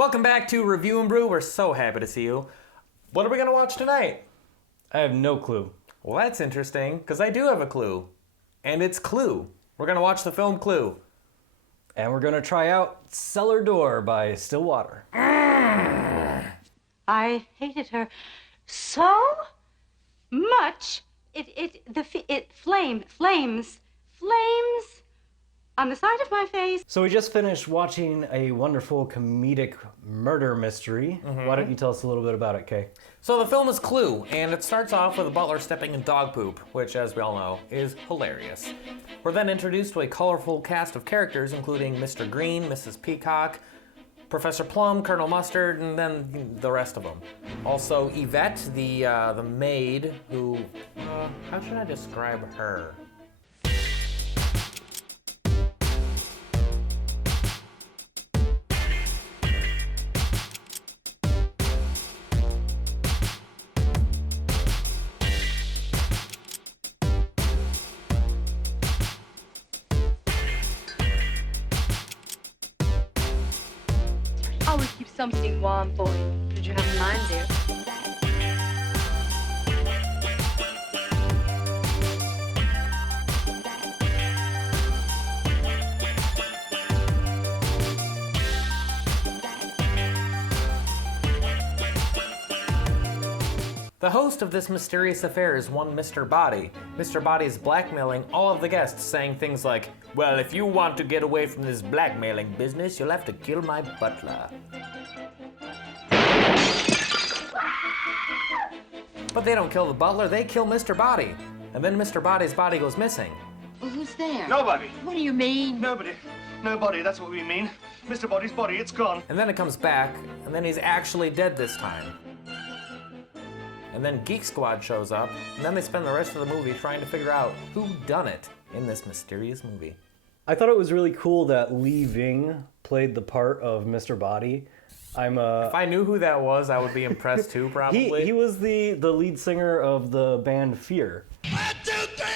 Welcome back to Review and Brew. We're so happy to see you. What are we going to watch tonight? I have no clue. Well, that's interesting, because I do have a clue. And it's Clue. We're going to watch the film Clue. And we're going to try out Cellar Door by Stillwater. I hated her so much. Flames on the side of my face. So we just finished watching a wonderful comedic murder mystery. Why don't you tell us a little bit about it, Kay? So the film is Clue, and it starts off with a butler stepping in dog poop, which, as we all know, is hilarious. We're then introduced to a colorful cast of characters, including Mr. Green, Mrs. Peacock, Professor Plum, Colonel Mustard, and then the rest of them. Also, Yvette, the maid, who, how should I describe her? Always keep something warm for you. Did you have in mind, dear? The host of this mysterious affair is one Mr. Body. Mr. Body is blackmailing all of the guests, saying things like, well, if you want to get away from this blackmailing business, you'll have to kill my butler. But they don't kill the butler, they kill Mr. Body. And then Mr. Body's body goes missing. Well, who's there? Nobody. What do you mean? Nobody. Nobody, that's what we mean. Mr. Body's body, it's gone. And then it comes back, and then he's actually dead this time. And then Geek Squad shows up, and then they spend the rest of the movie trying to figure out who done it in this mysterious movie. I thought it was really cool that Lee Ving played the part of Mr. Body. If I knew who that was, I would be impressed too, probably. He was the lead singer of the band Fear. 1, 2, 3,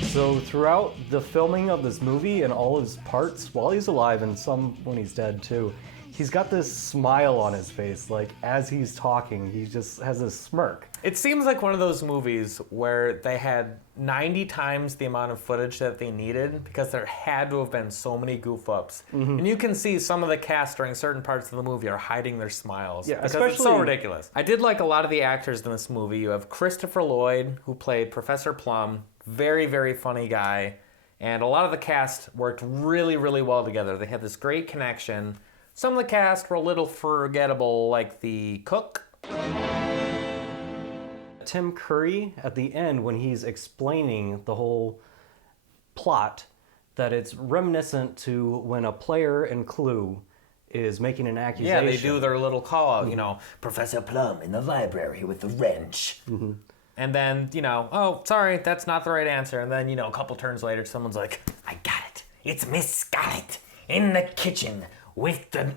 4! So throughout the filming of this movie and all his parts, while he's alive and some when he's dead too, he's got this smile on his face, like as he's talking, he just has a smirk. It seems like one of those movies where they had 90 times the amount of footage that they needed because there had to have been so many goof-ups. And you can see some of the cast during certain parts of the movie are hiding their smiles. Yeah, because especially it's so ridiculous. I did like a lot of the actors in this movie. You have Christopher Lloyd, who played Professor Plum. Very, very funny guy. And a lot of the cast worked really, really well together. They had this great connection. Some of the cast were a little forgettable, like the cook. Tim Curry, at the end, when he's explaining the whole plot, that it's reminiscent to when a player in Clue is making an accusation. Yeah, they do their little call-out, you know, Professor Plum in the library with the wrench. And then, you know, oh, sorry, that's not the right answer. And then, you know, a couple turns later, someone's like, I got it. It's Miss Scarlet in the kitchen with the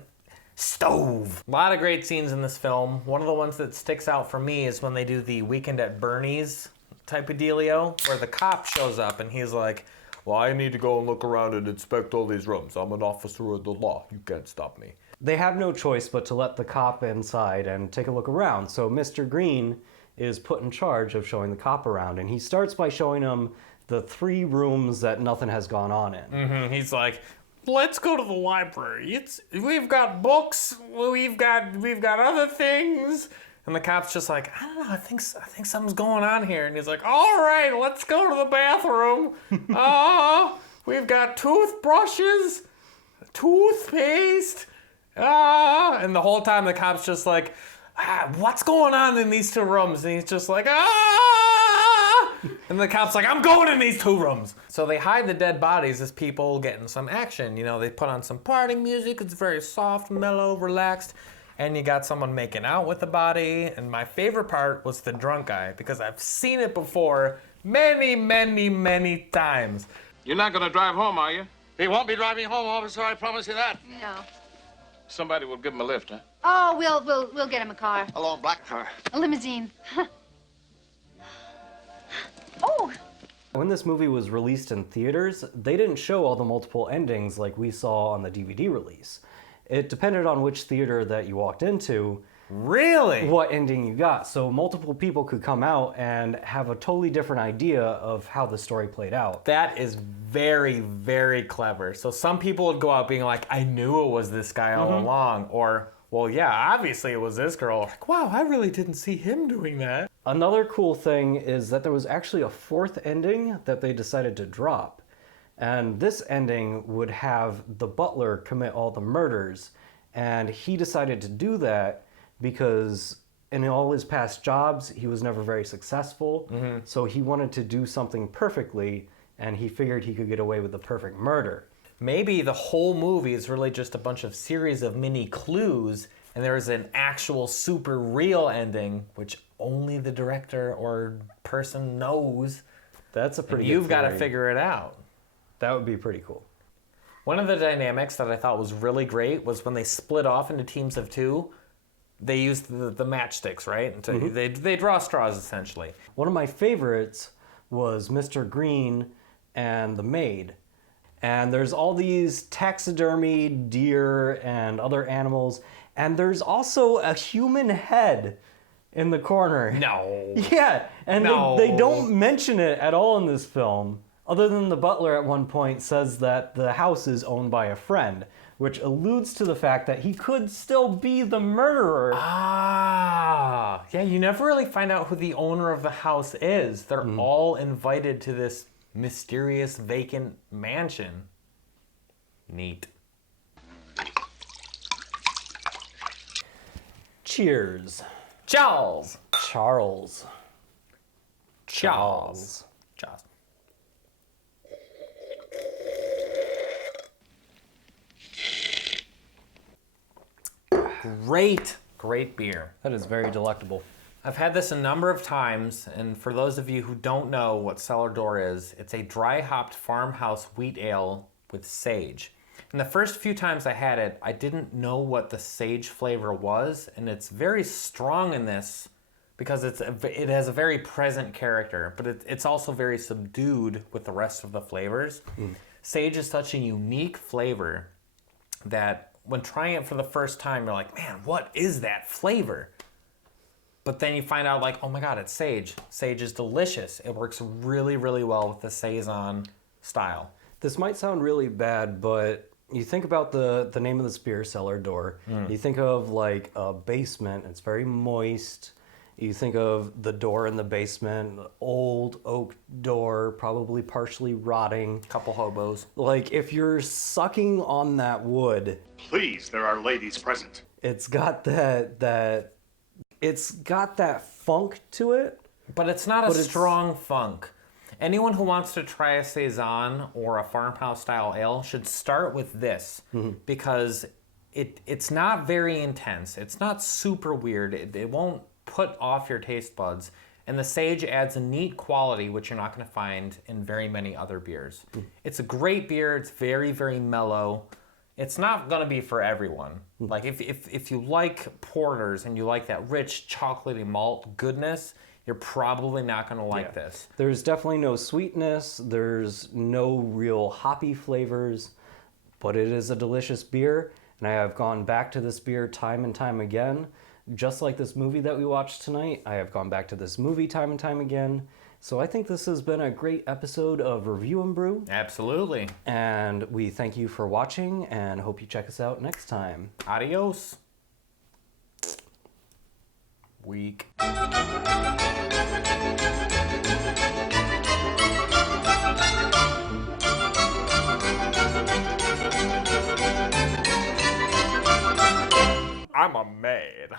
stove. A lot of great scenes in this film. One of the ones that sticks out for me is when they do the Weekend at Bernie's type of dealio, where the cop shows up and he's like, well, I need to go and look around and inspect all these rooms. I'm an officer of the law. You can't stop me. They have no choice but to let the cop inside and take a look around. So Mr. Green is put in charge of showing the cop around, and he starts by showing him the 3 rooms that nothing has gone on in. He's like, let's go to the library. We've got books. We've got other things. And the cop's just like, I don't know. I think something's going on here. And he's like, all right, let's go to the bathroom. We've got toothbrushes, toothpaste. And the whole time the cop's just like, what's going on in these 2 rooms? And he's just like, And the cop's like, I'm going in these 2 rooms. So they hide the dead bodies as people getting some action. You know, they put on some party music. It's very soft, mellow, relaxed. And you got someone making out with the body. And my favorite part was the drunk guy, because I've seen it before many, many, many times. You're not gonna drive home, are you? He won't be driving home, officer, I promise you that. No. Somebody will give him a lift, huh? Oh, we'll get him a car. A long black car. A limousine. Oh, When this movie was released in theaters, they didn't show all the multiple endings like we saw on the DVD release. It depended on which theater that you walked into, Really? what ending you got. So multiple people could come out and have a totally different idea of how the story played out. That is very, very clever. So some people would go out being like, I knew it was this guy all along. Or, well, yeah, obviously it was this girl. Like, wow, I really didn't see him doing that. Another cool thing is that there was actually a fourth ending that they decided to drop. And this ending would have the butler commit all the murders. And he decided to do that because in all his past jobs, he was never very successful. So he wanted to do something perfectly, and he figured he could get away with the perfect murder. Maybe the whole movie is really just a bunch of series of mini clues, and there's an actual super real ending, which only the director or person knows. That's a pretty good You've got to theory. figure it out. That would be pretty cool. One of the dynamics that I thought was really great was when they split off into teams of two, they used the matchsticks, right? And so they draw straws, essentially. One of my favorites was Mr. Green and the maid. And there's all these taxidermy deer and other animals. And there's also a human head in the corner. No. Yeah, and No. they don't mention it at all in this film. Other than the butler at one point says that the house is owned by a friend, which alludes to the fact that he could still be the murderer. Ah. Yeah, you never really find out who the owner of the house is. They're all invited to this mysterious vacant mansion. Neat. Cheers. Charles. Charles. Charles. Great beer. That is very delectable. I've had this a number of times, and for those of you who don't know what Cellar Door is, it's a dry hopped farmhouse wheat ale with sage. And the first few times I had it, I didn't know what the sage flavor was, and it's very strong in this because it has a very present character, but it's also very subdued with the rest of the flavors. Sage is such a unique flavor that when trying it for the first time, you're like, man, what is that flavor? But then you find out, like, oh my God, it's sage. Sage is delicious. It works really, really well with the Saison style. This might sound really bad, but you think about the name of this beer, Cellar Door. You think of like a basement. It's very moist. You think of the door in the basement, old oak door, probably partially rotting. Couple hobos. Like if you're sucking on that wood, Please, there are ladies present. it's got that funk to it. But it's not a But it's- strong funk. Anyone who wants to try a Saison or a farmhouse style ale should start with this because it's not very intense. It's not super weird. It won't put off your taste buds. And the sage adds a neat quality which you're not going to find in very many other beers. It's a great beer. It's very, very mellow. It's not going to be for everyone. Like if you like porters and you like that rich chocolatey malt goodness, you're probably not going to like this. There's definitely no sweetness. There's no real hoppy flavors, but it is a delicious beer. And I have gone back to this beer time and time again. Just like this movie that we watched tonight, I have gone back to this movie time and time again. So I think this has been a great episode of Review and Brew. Absolutely. And we thank you for watching and hope you check us out next time. Adios. Week. I'm a maid.